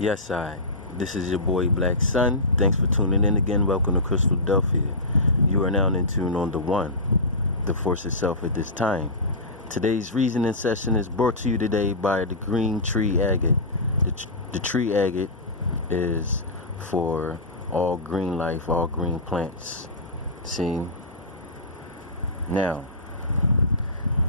Yes, This is your boy Black Sun. Thanks for tuning in again. Welcome to Crystal Delphia. You are now in tune on the one, the force itself at this time. Today's reasoning session is brought to you today by the green tree agate. The tree agate is for all green life, all green plants. See? Now,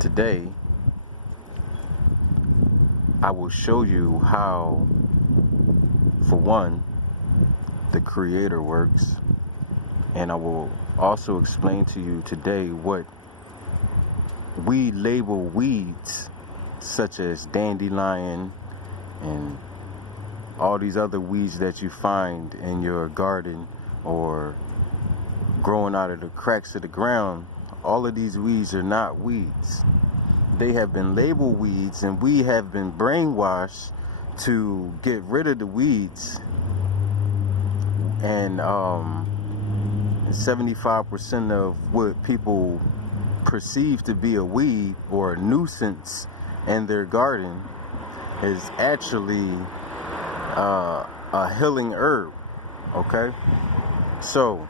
today, I will show you how, for one, the Creator works, and I will also explain to you today what we label weeds, such as dandelion and all these other weeds that you find in your garden or growing out of the cracks of the ground. All of these weeds are not weeds. They have been labeled weeds, and we have been brainwashed to get rid of the weeds. And 75% of what people perceive to be a weed or a nuisance in their garden is actually a healing herb. Okay, so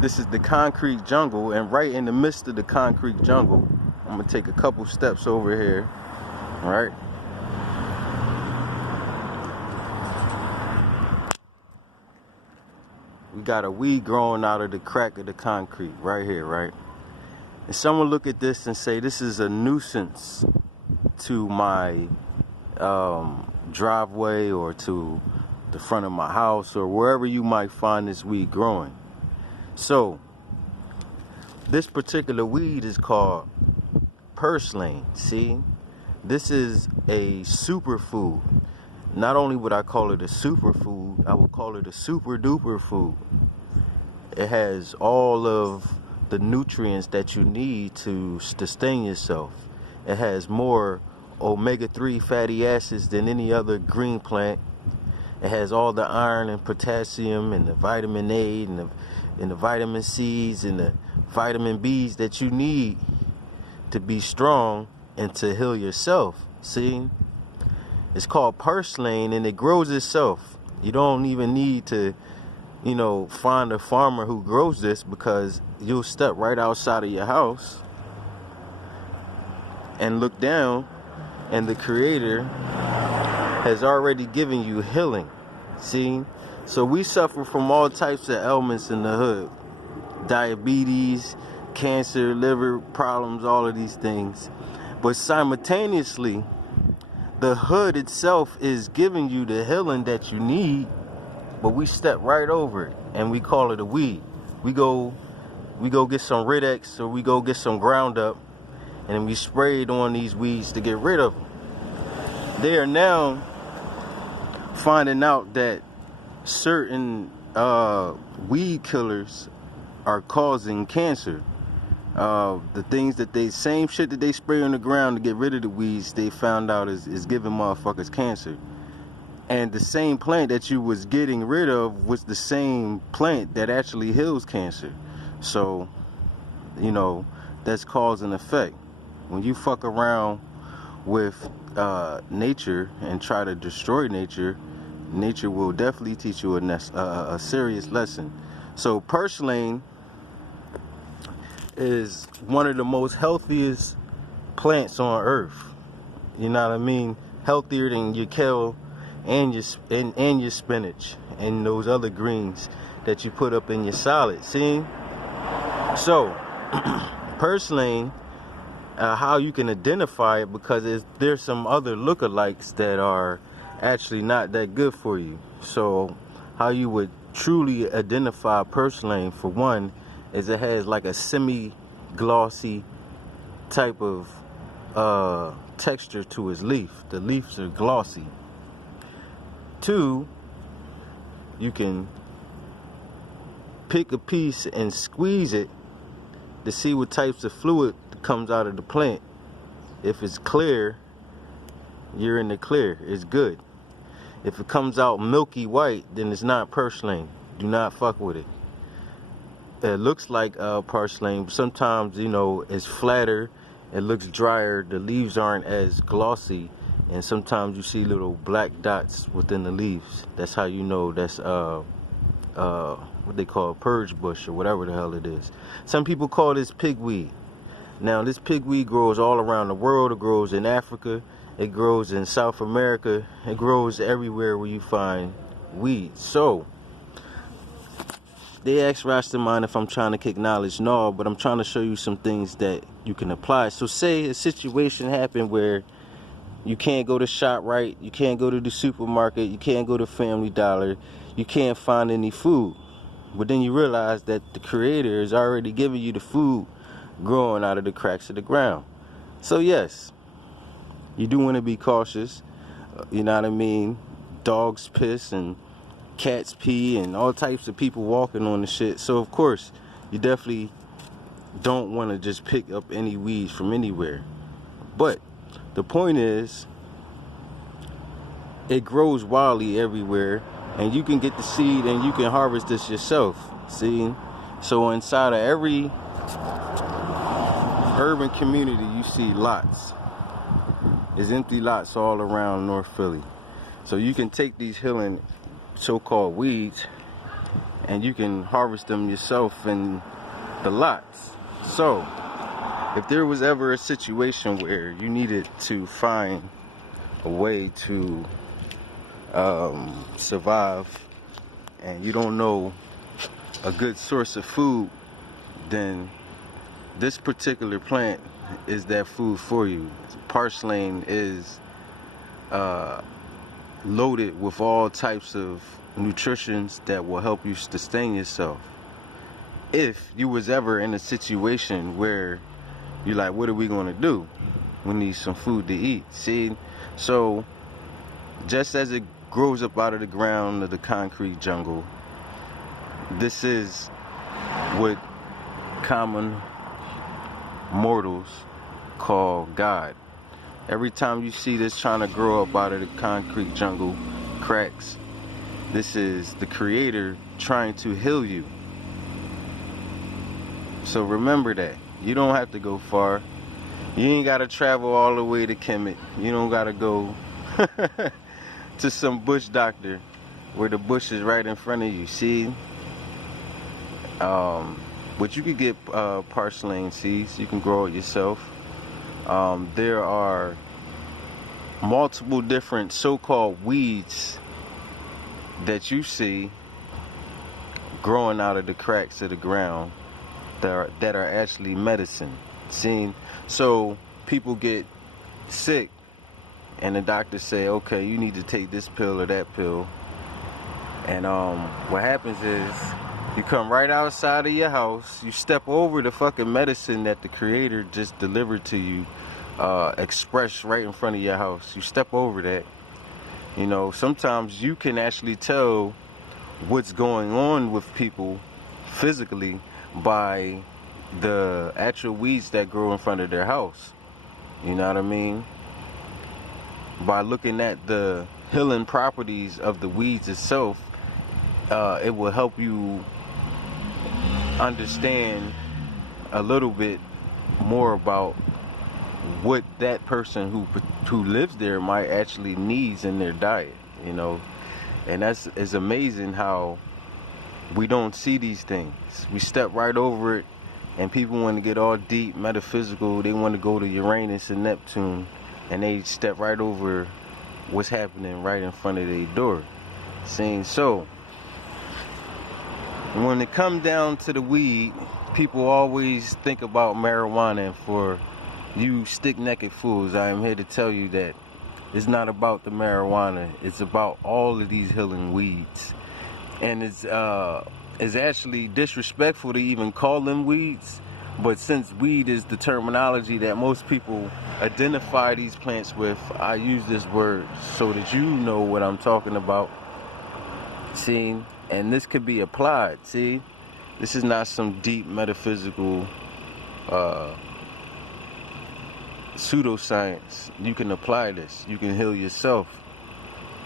this is the concrete jungle, and right in the midst of the concrete jungle, I'm gonna take a couple steps over here. All right. We got a weed growing out of the crack of the concrete right here, right? And someone look at this and say, this is a nuisance to my driveway or to the front of my house or wherever you might find this weed growing. So, this particular weed is called purslane. See? This is a superfood. Not only would I call it a superfood, I would call it a super duper food. It has all of the nutrients that you need to sustain yourself. It has more omega-3 fatty acids than any other green plant. It has all the iron and potassium and the vitamin A and the vitamin C's and the vitamin B's that you need to be strong and to heal yourself. See? It's called purslane, and it grows itself. You don't even need to, find a farmer who grows this, because you'll step right outside of your house and look down, and the Creator has already given you healing. See? So we suffer from all types of ailments in the hood. Diabetes, cancer, liver problems, all of these things. But simultaneously, the hood itself is giving you the healing that you need, but we step right over it and we call it a weed. We go get some Rid-X, or we go get some ground up, and then we spray it on these weeds to get rid of them. They are now finding out that certain weed killers are causing cancer. The things that same shit that they spray on the ground to get rid of the weeds, they found out is giving motherfuckers cancer. And the same plant that you was getting rid of was the same plant that actually heals cancer. So, that's cause and effect. When you fuck around with nature and try to destroy nature, nature will definitely teach you a serious lesson. So purslane is one of the most healthiest plants on earth. You know what I mean? Healthier than your kale and your spinach and those other greens that you put up in your salad. See? So purslane, how you can identify it, because there's some other lookalikes that are actually not that good for you. So how you would truly identify purslane, for one, is it has like a semi-glossy type of texture to its leaf. The leaves are glossy. Two, you can pick a piece and squeeze it to see what types of fluid comes out of the plant. If it's clear, you're in the clear. It's good. If it comes out milky white, then it's not purslane. Do not fuck with it. It looks like purslane, but sometimes, it's flatter, it looks drier, the leaves aren't as glossy and sometimes you see little black dots within the leaves. That's how you know that's what they call purge bush or whatever the hell it is. Some people call this pigweed. Now this pigweed grows all around the world. It grows in Africa, it grows in South America, it grows everywhere where you find weeds. So they asked Rastaman if I'm trying to kick knowledge. No, but I'm trying to show you some things that you can apply. So say a situation happened where you can't go to ShopRite, you can't go to the supermarket, you can't go to Family Dollar, you can't find any food. But then you realize that the Creator is already giving you the food growing out of the cracks of the ground. So yes, you do want to be cautious. You know what I mean? Dogs piss and cats pee and all types of people walking on the shit. So of course, you definitely don't want to just pick up any weeds from anywhere. But the point is, it grows wildly everywhere, and you can get the seed and you can harvest this yourself. See? So inside of every urban community, you see lots. There's empty lots all around North Philly. So you can take these healing so-called weeds and you can harvest them yourself in the lots. So if there was ever a situation where you needed to find a way to survive and you don't know a good source of food, then this particular plant is that food for you. Purslane is loaded with all types of nutritions that will help you sustain yourself. If you was ever in a situation where you're like, what are we gonna do? We need some food to eat. See? So just as it grows up out of the ground of the concrete jungle, this is what common mortals call God. Every time you see this trying to grow up out of the concrete jungle cracks, this is the Creator trying to heal you. So remember that. You don't have to go far. You ain't got to travel all the way to Kemet. You don't got to go to some bush doctor where the bush is right in front of you. See? But you could get purslane seeds. You can grow it yourself. There are multiple different so-called weeds that you see growing out of the cracks of the ground that are actually medicine. See? So people get sick and the doctor say, okay, you need to take this pill or that pill. And what happens is you come right outside of your house, you step over the fucking medicine that the Creator just delivered to you, express right in front of your house. You step over that. You know, sometimes you can actually tell what's going on with people physically by the actual weeds that grow in front of their house. You know what I mean? By looking at the healing properties of the weeds itself, it will help you understand a little bit more about what that person who lives there might actually needs in their diet, you know. And it's amazing how we don't see these things. We step right over it, and people want to get all deep, metaphysical. They want to go to Uranus and Neptune, and they step right over what's happening right in front of their door. Saying so, when it comes down to the weed, people always think about marijuana. And for you stick-necked fools, I am here to tell you that it's not about the marijuana. It's about all of these healing weeds. And it's actually disrespectful to even call them weeds. But since weed is the terminology that most people identify these plants with, I use this word so that you know what I'm talking about. See? And this could be applied. See? This is not some deep metaphysical pseudoscience. You can apply this. You can heal yourself.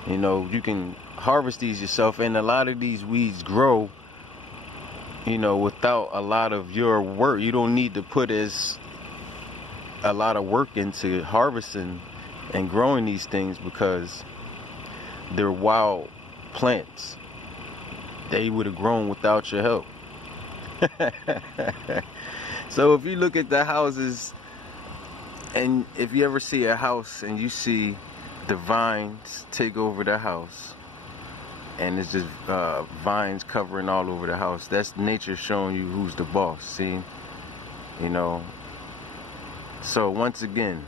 You know, you can harvest these yourself. And a lot of these weeds grow, you know, without a lot of your work. You don't need to put a lot of work into harvesting and growing these things because they're wild plants. They would have grown without your help. So if you look at the houses, and if you ever see a house and you see the vines take over the house, and it's just vines covering all over the house, that's nature showing you who's the boss. See, you know. So once again,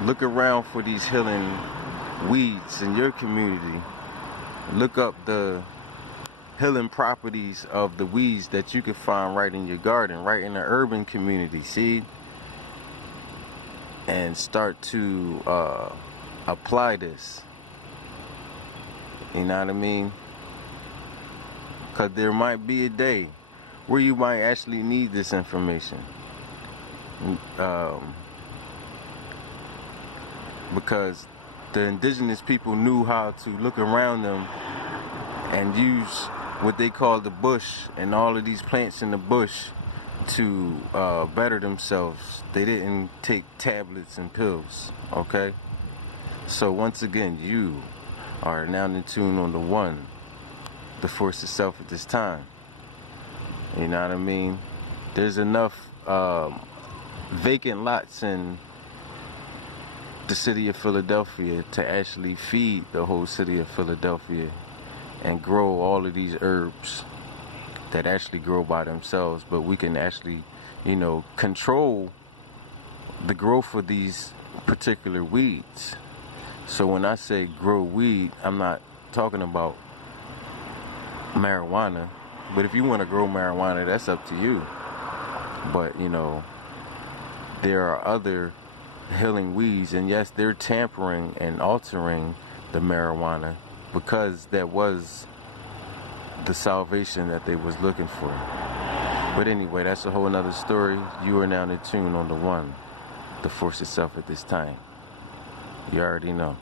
look around for these healing weeds in your community. Look up the healing properties of the weeds that you can find right in your garden, right in the urban community. See, and start to apply this. You know what I mean? Because there might be a day where you might actually need this information. Because the indigenous people knew how to look around them and use what they call the bush and all of these plants in the bush to better themselves. They didn't take tablets and pills, okay? So once again, you are now in tune on the one, the force itself at this time. You know what I mean? There's enough vacant lots in the city of Philadelphia to actually feed the whole city of Philadelphia and grow all of these herbs that actually grow by themselves. But we can actually, you know, control the growth of these particular weeds. So when I say grow weed, I'm not talking about marijuana. But if you want to grow marijuana, that's up to you. But, you know, there are other healing weeds, and yes, they're tampering and altering the marijuana because that was the salvation that they was looking for. But anyway, that's a whole nother story. You are now in tune on the one, the force itself at this time. You already know.